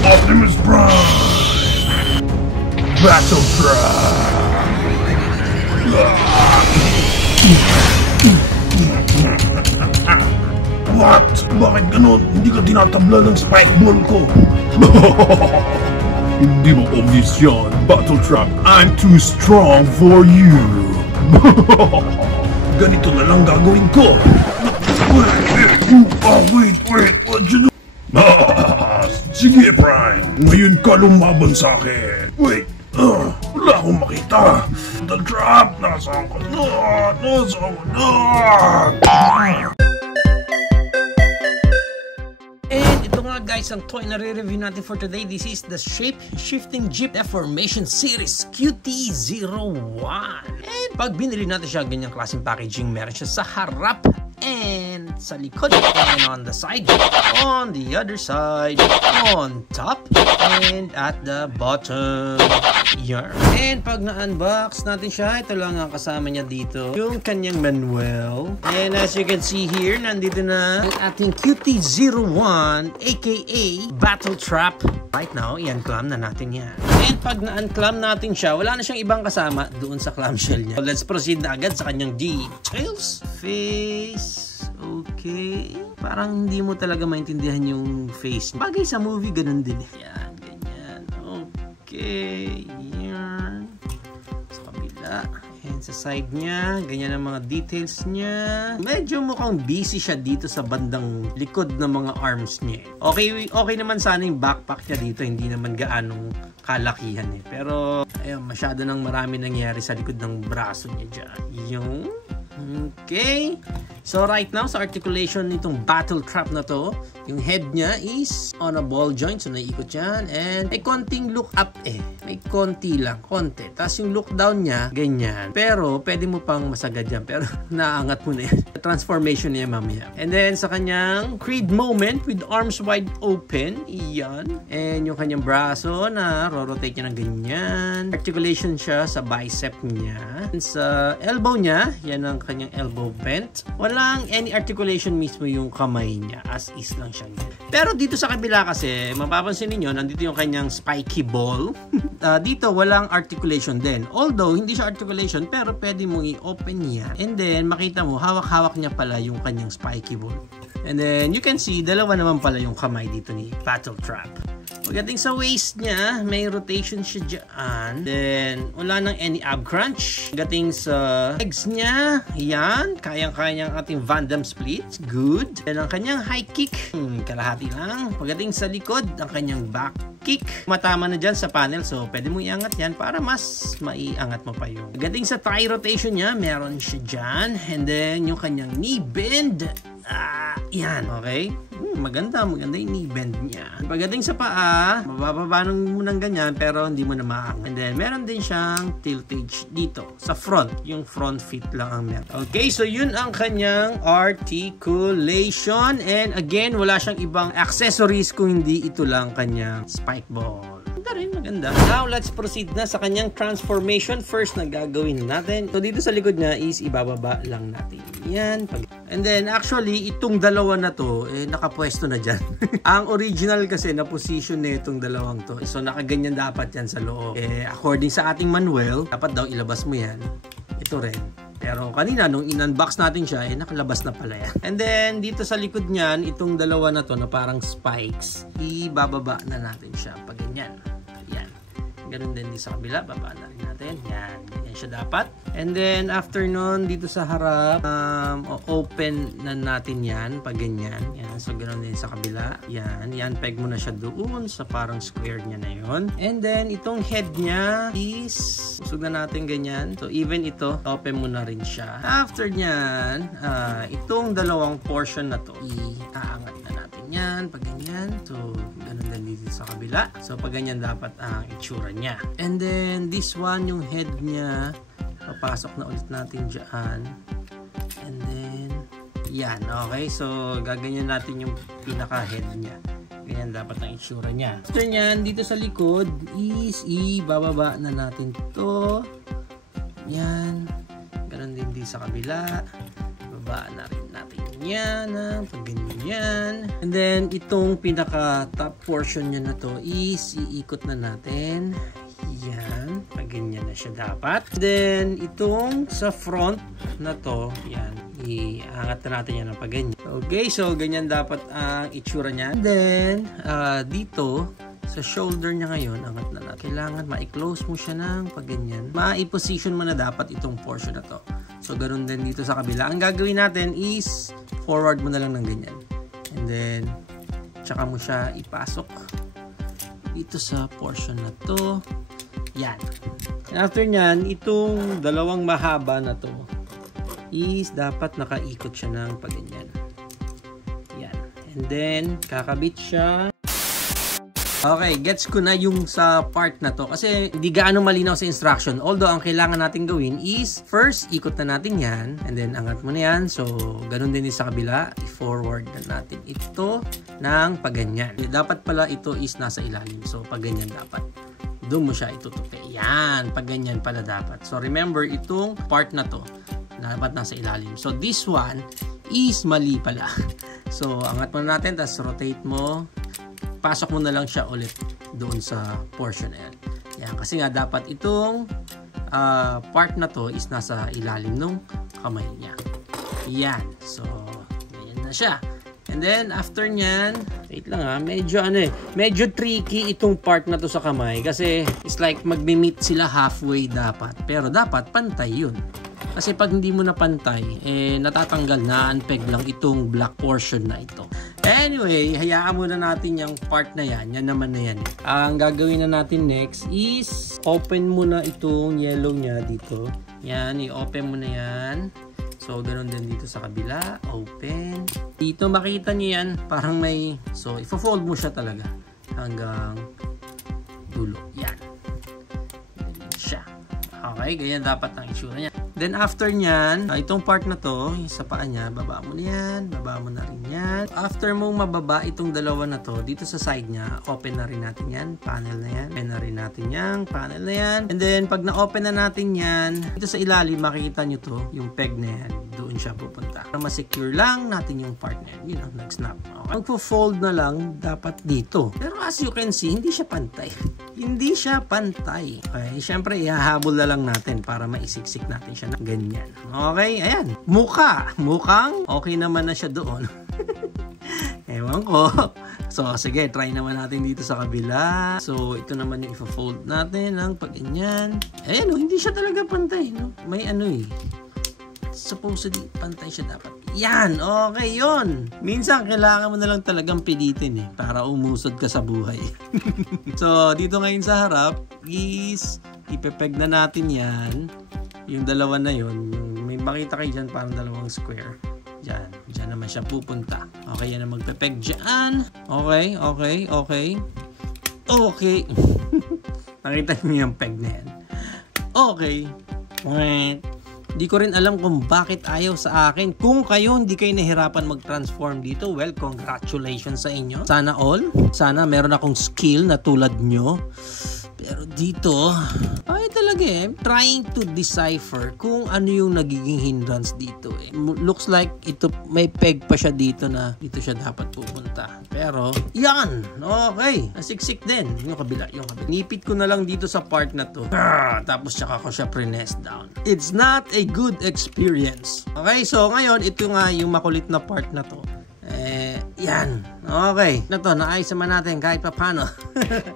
Optimus Prime! Battle Trap! What? Bakit ganun? Hindi ka tinatabla ng spike ball ko. Hindi mo obvious yan, Battle Trap. I'm too strong for you. Ganito na lang gagawin ko. Wait. What you do? Sige, Prime. Ngayon ka lumaban sa akin. Wait. Wala akong makita. Battle Trap, nasaan ka na? And ito nga guys, ang toy na re-review natin for today. This is the Shape-Shifting Jeep Deformation Series QT01. And pag binili natin siya, ganyang klaseng packaging, meron siya sa harap and sa likod, and on the side, on the other side, on top, and at the bottom. Yarn. And pag na-unbox natin siya, ito lang ang kasama niya dito, yung kanyang manual. And as you can see here, nandito na ang ating QT01 aka Battle Trap. Right now, i-unclam na natin yan. And pag na-unclam natin siya, wala na siyang ibang kasama doon sa clamshell niya. So let's proceed na agad sa kanyang details. Face. Okay. Parang hindi mo talaga maintindihan yung face. Bagay sa movie, ganun din. Yan, ganyan. Okay. Yan. Sa kabila. And sa side niya, ganyan ang mga details niya. Medyo mukhang busy siya dito sa bandang likod ng mga arms niya. Okay naman sana yung backpack niya dito. Hindi naman gaanong kalakihan eh. Pero, ayun, masyado nang marami nangyari sa likod ng braso niya dyan. Yung... Okay. So right now, sa articulation nitong Battle Trap na to, yung head niya is on a ball joint. So naiikot yan. And may konting look up eh. May konti lang. Konti. Tapos yung look down niya, ganyan. Pero pwede mo pang masagad yan. Pero naangat mo na yan. Transformation niya mamaya. And then sa kanyang Creed moment with arms wide open. Iyan. And yung kanyang braso na rotate niya ng ganyan. Articulation siya sa bicep niya. And sa elbow niya, yan ang kanyang elbow bent. Walang any articulation mismo yung kamay niya. As is lang siya. Pero dito sa kabila kasi, mapapansin niyo nandito yung kanyang spiky ball. Dito, walang articulation din. Although, hindi siya articulation, pero pwede mong i-open niya. And then, makita mo, hawak-hawak niya pala yung kanyang spiky ball. And then, you can see, dalawa naman pala yung kamay dito ni Battle Trap. Pagdating sa waist niya, may rotation siya dyan. Then, wala nang any ab crunch. Pagdating sa legs niya, yan. Kayang-kaya niyang ating Van Damme splits. Good. Then, ang kanyang high kick, kalahati lang. Pagdating sa likod, ang kanyang back kick. Matama na dyan sa panel. So, pwede mo iangat yan para mas maiangat mo pa yung. Pagdating sa thigh rotation niya, meron siya dyan. And then, yung kanyang knee bend. Yan. Okay? Maganda yung knee bend niya. Pagdating sa paa, mabababa mo ng ganyan pero hindi mo na maangat. And then, meron din siyang tiltage dito sa front. Yung front feet lang ang meron. Okay, so yun ang kanyang articulation. And again, wala siyang ibang accessories kung hindi ito lang kanyang spike ball. Maganda. Now, let's proceed na sa kanyang transformation. First na gagawin natin. So, dito sa likod niya is ibababa lang natin. Yan. And then, actually, itong dalawa na to, nakapwesto na dyan. Ang original kasi na position na itong dalawang to. So, nakaganyan dapat yan sa loob. According sa ating manual, dapat daw ilabas mo yan. Ito rin. Pero kanina, nung in-unbox natin siya, nakalabas na pala yan. And then, dito sa likod niyan, itong dalawa na to na parang spikes, ibababa na natin siya pag ganyan. Yan. Ganun din dito sa kabila, baba na rin natin. Yan. Ganyan siya dapat. And then, after nun, dito sa harap, open na natin yan pag ganyan. Yan. So, ganun din sa kabila. Yan. Yan. Peg mo na siya doon sa parang square niya na yon. And then, itong head niya is usog na natin ganyan. So, even ito, open mo na rin siya. After nyan, itong dalawang portion na to, iaangat na natin yan. Pag ganyan. So, ganun din dito sa kabila. So, pag ganyan dapat ang itsura niya. And then, this one, yung head niya, papasok na ulit natin dyan. And then, yan. Okay. So, gaganyan natin yung pinaka-head niya. Ganyan dapat ang itsura niya. After nyan, dito sa likod is ibababa na natin to. Yan. Ganon din sa kabila. Babaan na rin natin ganyan, pag ganyan. And then, itong pinaka-top portion niya na to is iikot na natin. Yan, pag ganyan na siya dapat. Then, itong sa front na to, yan, iangat na natin yan ng pag ganyan. Okay, so ganyan dapat ang itsura niya. And then, dito, sa shoulder niya ngayon, angat na natin. Kailangan ma-close mo siya ng pag ganyan. Ma-position mo na dapat itong portion na to. So, ganun din dito sa kabila. Ang gagawin natin is, forward mo na lang ng ganyan. And then, tsaka mo siya ipasok dito sa portion na to. Yan. And after nyan, itong dalawang mahaba na to is dapat nakaikot siya ng pag ganyan. Yan. And then, kakabit siya. Okay, gets ko na yung sa part na to kasi hindi gaano malinaw sa instruction. Although, ang kailangan natin gawin is first, ikot na natin yan and then angat mo na yan. So, ganun din sa kabila. I-forward na natin ito ng paganyan. Dapat pala ito is nasa ilalim. So, paganyan dapat. Doon mo siya itutupi. Yan, paganyan pala dapat. So, remember, itong part na to dapat nasa ilalim. So, this one is mali pala. So, angat mo na natin, tapos rotate mo. Pasok mo na lang siya ulit doon sa portion na yan. Yan. Kasi nga dapat itong part na to is nasa ilalim ng kamay niya. Yan. So, ganyan na siya. And then, after nyan, wait lang medyo tricky itong part na to sa kamay kasi it's like magmi-meet sila halfway dapat. Pero dapat pantay yun. Kasi pag hindi mo na pantay, natatanggal na unpeg lang itong black portion na ito. Anyway, hayaan muna natin yung part na yan. Yan naman na yan. Ang gagawin na natin next is open mo na itong yellow niya dito. Yan, i-open mo na yan. So, ganoon din dito sa kabila. Open. Dito makita niyo yan. Parang may... So, i-fold mo siya talaga hanggang dulo. Yan. Ganyan siya. Okay, ganyan dapat ang itsura niya. Then after nyan, itong part na to, sa paa niya, baba mo na yan, baba mo na rin yan. After mong mababa itong dalawa na to, dito sa side niya, open na rin natin yan, panel na yan. Open na rin natin yan, panel na yan. And then pag na-open na natin yan, dito sa ilalim, makikita nyo to, yung peg na yan, doon siya pupunta. Para ma-secure lang natin yung part na yan, yun ang nag-snap. Okay. Magpo-fold na lang dapat dito. Pero as you can see, hindi siya pantay. Hindi siya pantay. Okay, syempre ihahabol na lang natin para maisiksik natin siya na ganyan. Okay, ayan. Mukhang okay naman na siya doon. Ewan ko. So, sige, try naman natin dito sa kabila. So, ito naman yung i-fold natin ng pag-ganyan. Ayan, hindi siya talaga pantay. No? May supposedly pantay siya dapat. Yan, okay yun. Minsan, kailangan mo na lang talagang pilitin para umusod ka sa buhay. So, dito ngayon sa harap is ipepeg na natin yan. Yung dalawa na yun. May makita kayo dyan parang dalawang square. Diyan naman siya pupunta. Okay, yan na magpepeg dyan. Okay. Nakita niyo yung peg na yan. Okay. Di ko rin alam kung bakit ayaw sa akin. Kung kayo hindi kayo nahirapan mag-transform dito, well, congratulations sa inyo. Sana all. Sana meron akong skill na tulad nyo. Pero dito, ay talaga trying to decipher kung ano yung nagiging hindrance dito Looks like ito, may peg pa siya dito na dito siya dapat pupunta. Pero, yan! Okay! Nasiksik din. Yung kabila. Nipit ko na lang dito sa part na to. Tapos tsaka ko siya pre-nest down. It's not a good experience. Okay, so ngayon, ito nga yung makulit na part na to. Yan. Okay. Naayos naman natin kahit pa paano.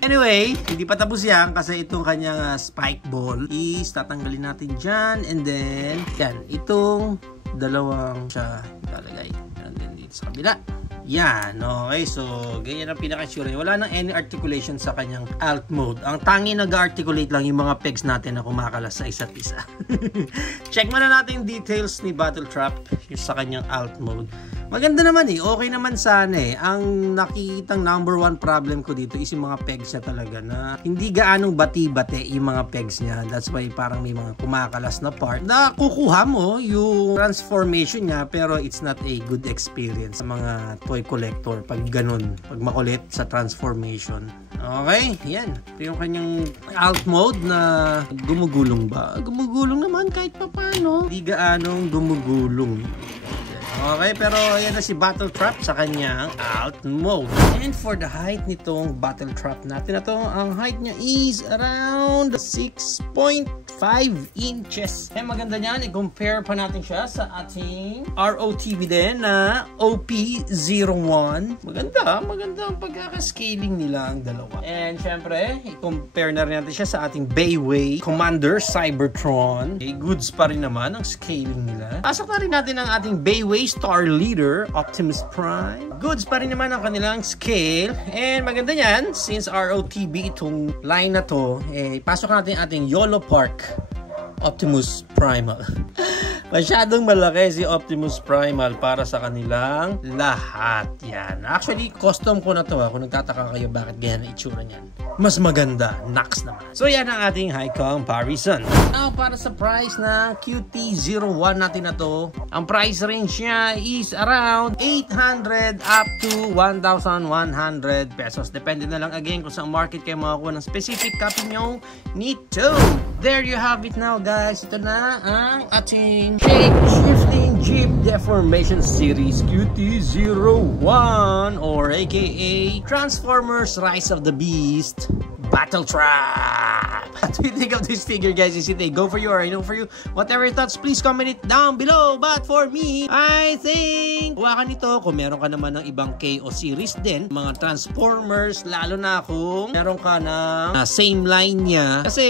Anyway, hindi pa tapos yan kasi itong kanyang spike ball is tatanggalin natin dyan. And then, yan. Itong dalawang siya lalagay. And then dito sa kabila. Yan. Okay. So, ganyan ang pinaka-sure. Wala nang any articulation sa kanyang alt mode. Ang tangi nag-articulate lang yung mga pegs natin na kumakalas sa isa't isa. Check muna natin yung details ni Battle Trap sa kanyang alt mode. Maganda naman okay naman sana Ang nakikitang number one problem ko dito is yung mga pegs niya talaga na hindi gaanong bati-bati yung mga pegs niya. That's why parang may mga kumakalas na part na kukuha mo yung transformation niya pero it's not a good experience sa mga toy collector pag ganun, pag makulit sa transformation. Okay, yan. Yung kanyang alt mode na gumugulong ba? Gumugulong naman kahit pa paano. Hindi gaanong gumugulong. Okay, pero ayan na si Battle Trap sa kanyang alt mode. And for the height nitong Battle Trap natin na to, ang height niya is around 6.5 inches. Kaya maganda niyan, i-compare pa natin siya sa ating ROTB din na OP01. Maganda ang pagkakascaling nila ang dalawa. And syempre, i-compare na rin natin siya sa ating Bayway Commander Cybertron. Okay, goods pa rin naman ang scaling nila. Pasok na rin natin ang ating Bayway Star Leader Optimus Prime. Goods pa rin naman ang kanilang scale. And maganda yan, since ROTB itong line na to, pasok natin ating YOLO Park Optimus Primal. Masyadong malaki si Optimus Primal para sa kanilang lahat. Yan. Actually, custom ko na to. Kung nagtataka kayo bakit ganyan na itsura niyan. Mas maganda. Nax naman. So, yan ang ating high comparison. Now, para sa price ng QT01 natin na to, ang price range niya is around 800 up to 1,100 pesos. Depende na lang again kung saan market kayo makakuha ng specific copy nyo nito. There you have it now, guys. Ito na ang ating Shape-Shifting Jeep Deformation Series QT01 or aka Transformers Rise of the Beast Battle Trap. What do you think of this figure, guys? Is it a go for you or a no for you? Whatever your thoughts, please comment it down below. But for me, I think huwakan nito kung meron ka naman ng ibang KO series din, mga Transformers, lalo na kung meron ka ng same line niya. Kasi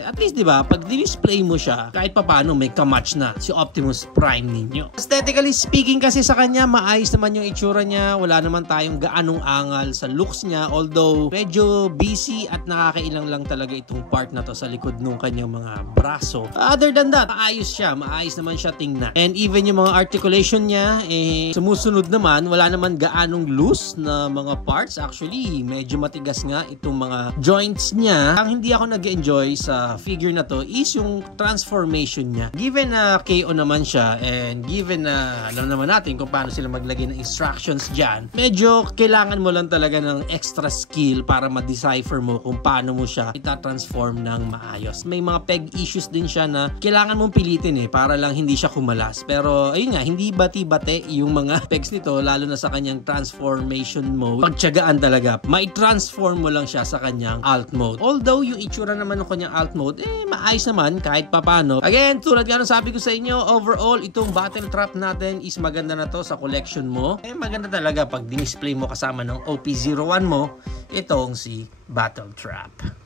at least, di ba, pag display mo siya, kahit papaano may kamatch na si Optimus Prime ninyo. Aesthetically speaking kasi sa kanya, maayos naman yung itsura niya. Wala naman tayong gaanong angal sa looks niya. Although, medyo busy at nakakailang lang talaga itong part na to sa likod ng kanyang mga braso. Other than that, maayos siya. Maayos naman siya tingnan. And even yung mga articulation niya, sumusunod naman. Wala naman gaanong loose na mga parts. Actually, medyo matigas nga itong mga joints niya. Ang hindi ako nag-enjoy sa figure na to is yung transformation niya. Given na KO naman siya and given na alam naman natin kung paano sila maglagay ng instructions dyan, medyo kailangan mo lang talaga ng extra skill para ma-decipher mo kung paano mo siya itatransform ng maayos. May mga peg issues din siya na kailangan mong pilitin para lang hindi siya kumalas. Pero ayun nga, hindi bati-bate yung mga pegs nito, lalo na sa kanyang transformation mode. Pagtiyagaan talaga, mai-transform mo lang siya sa kanyang alt mode. Although yung itsura naman ng kanyang alt mode, maayos naman kahit papano. Again, tulad nga nung sabi ko sa inyo, overall, itong Battle Trap natin is maganda na to sa collection mo. Maganda talaga pag dinisplay mo kasama ng OP01 mo, itong si Battle Trap.